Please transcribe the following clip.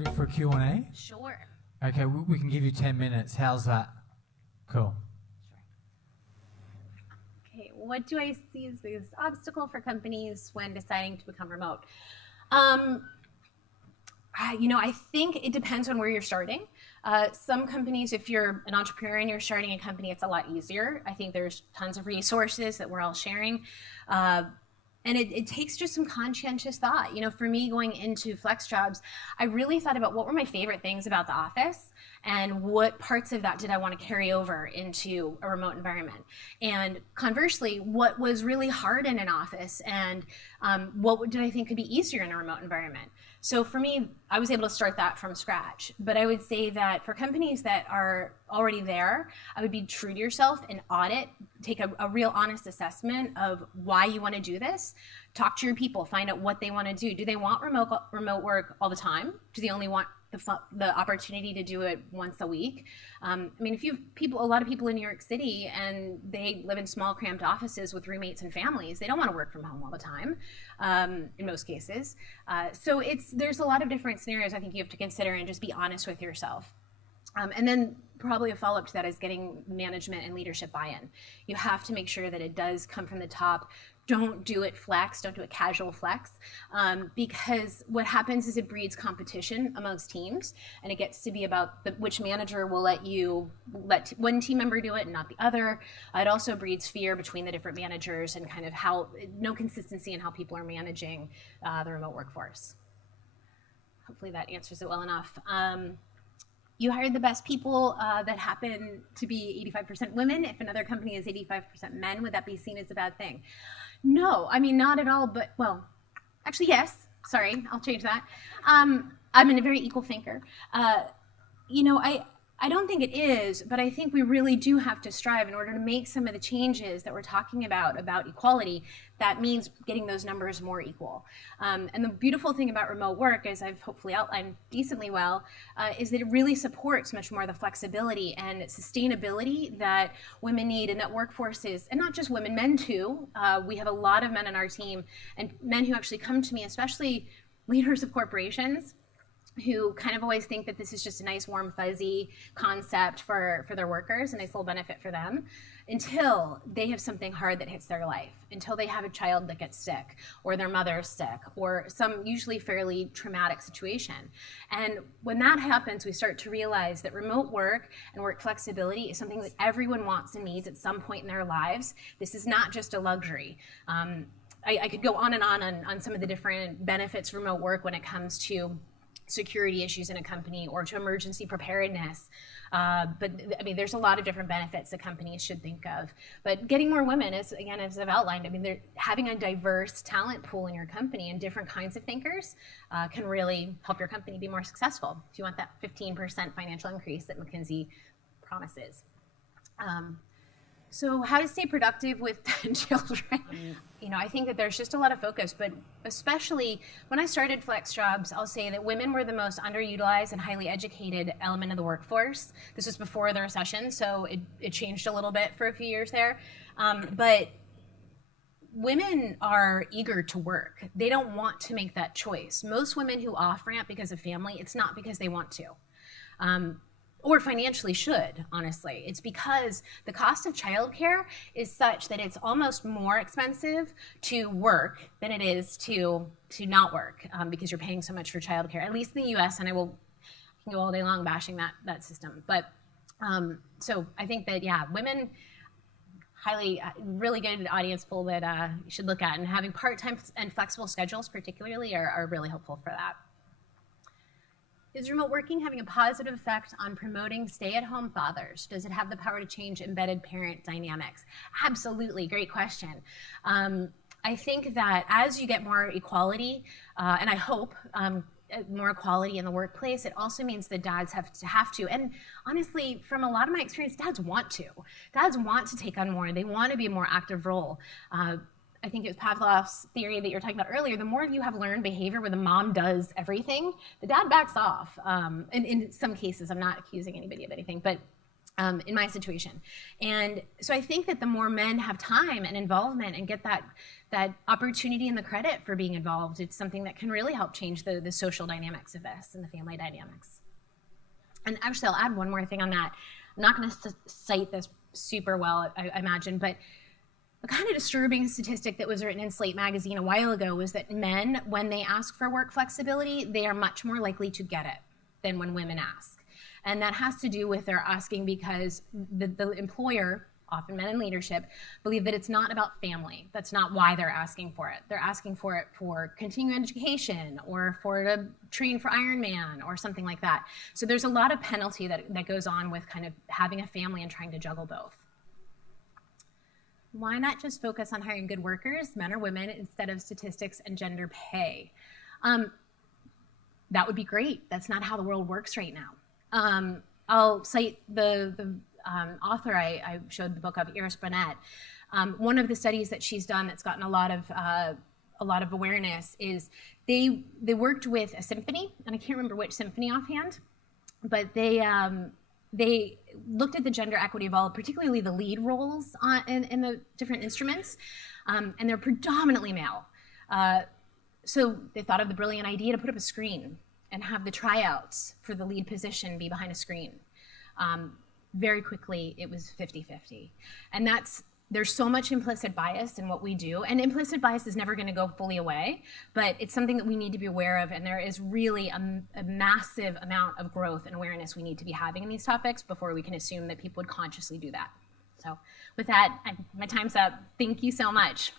ready for Q&A? Sure. Okay, we can give you 10 minutes. How's that? Cool. Okay, what do I see as the biggest obstacle for companies when deciding to become remote? I think it depends on where you're starting. Some companies, if you're an entrepreneur and you're starting a company, it's a lot easier. I think there's tons of resources that we're all sharing. And it takes just some conscientious thought. For me going into FlexJobs, I really thought about what were my favorite things about the office and what parts of that did I want to carry over into a remote environment. And conversely, what was really hard in an office and what did I think could be easier in a remote environment. So for me, I was able to start that from scratch. But I would say that for companies that are already there, I would be true to yourself and audit, take a real honest assessment of why you want to do this. Talk to your people, find out what they want to do. Do they want remote work all the time? Do they only want the opportunity to do it once a week? If you have a lot of people in New York City and they live in small cramped offices with roommates and families, they don't want to work from home all the time, in most cases. So there's a lot of different scenarios I think you have to consider and just be honest with yourself. And then probably a follow-up to that is getting management and leadership buy-in. You have to make sure that it does come from the top. Don't do it flex, don't do it casual flex, because what happens is it breeds competition amongst teams, and it gets to be about which manager will let one team member do it and not the other. It also breeds fear between the different managers and kind of no consistency in how people are managing the remote workforce. Hopefully that answers it well enough. You hired the best people that happen to be 85% women. If another company is 85% men, would that be seen as a bad thing? No, not at all, but, well, actually, yes. Sorry, I'll change that. I'm a very equal thinker. I don't think it is, but I think we really do have to strive in order to make some of the changes that we're talking about equality. That means getting those numbers more equal. And the beautiful thing about remote work, as I've hopefully outlined decently well, is that it really supports much more the flexibility and sustainability that women need and that workforces, and not just women, men too. We have a lot of men on our team and men who actually come to me, especially leaders of corporations, who kind of always think that this is just a nice, warm, fuzzy concept for their workers, a nice little benefit for them, until they have something hard that hits their life, until they have a child that gets sick, or their mother is sick, or some usually fairly traumatic situation. And when that happens, we start to realize that remote work and work flexibility is something that everyone wants and needs at some point in their lives. This is not just a luxury. I could go on and on some of the different benefits of remote work when it comes to security issues in a company or to emergency preparedness. But there's a lot of different benefits that companies should think of. But getting more women, as I've outlined, having a diverse talent pool in your company and different kinds of thinkers can really help your company be more successful if you want that 15% financial increase that McKinsey promises. So how to stay productive with children? I think that there's just a lot of focus, but especially when I started FlexJobs, I'll say that women were the most underutilized and highly educated element of the workforce. This was before the recession, so it changed a little bit for a few years there. But women are eager to work. They don't want to make that choice. Most women who off-ramp because of family, it's not because they want to. Or financially should, honestly. It's because the cost of childcare is such that it's almost more expensive to work than it is to not work, because you're paying so much for childcare, at least in the US, and I can go all day long bashing that system. But so I think that, women, really good audience pool that you should look at, and having part-time and flexible schedules particularly are really helpful for that. Is remote working having a positive effect on promoting stay-at-home fathers? Does it have the power to change embedded parent dynamics? Absolutely, great question. I think that as you get more equality, and I hope more equality in the workplace, it also means that dads have to, and honestly, from a lot of my experience, dads want to. Dads want to take on more. They want to be a more active role. I think it was Pavlov's theory that you were talking about earlier. The more you have learned behavior where the mom does everything, the dad backs off. In some cases, I'm not accusing anybody of anything, but in my situation. And so I think that the more men have time and involvement and get that opportunity and the credit for being involved, it's something that can really help change the social dynamics of this and the family dynamics. And actually, I'll add one more thing on that. I'm not going to cite this super well, I imagine, but a kind of disturbing statistic that was written in Slate magazine a while ago was that men, when they ask for work flexibility, they are much more likely to get it than when women ask. And that has to do with their asking because the employer, often men in leadership, believe that it's not about family. That's not why they're asking for it. They're asking for it for continuing education or for to train for Ironman or something like that. So there's a lot of penalty that goes on with kind of having a family and trying to juggle both. Why not just focus on hiring good workers, men or women, instead of statistics and gender pay? That would be great. That's not how the world works right now. I'll cite the author I showed the book of, Iris Burnett. One of the studies that she's done that's gotten a lot of awareness is they worked with a symphony, and I can't remember which symphony offhand, but they looked at the gender equity of all, particularly the lead roles in the different instruments, and they're predominantly male. So they thought of the brilliant idea to put up a screen and have the tryouts for the lead position be behind a screen. Very quickly, it was 50-50. And there's so much implicit bias in what we do, and implicit bias is never gonna go fully away, but it's something that we need to be aware of, and there is really a massive amount of growth and awareness we need to be having in these topics before we can assume that people would consciously do that. So with that, my time's up. Thank you so much.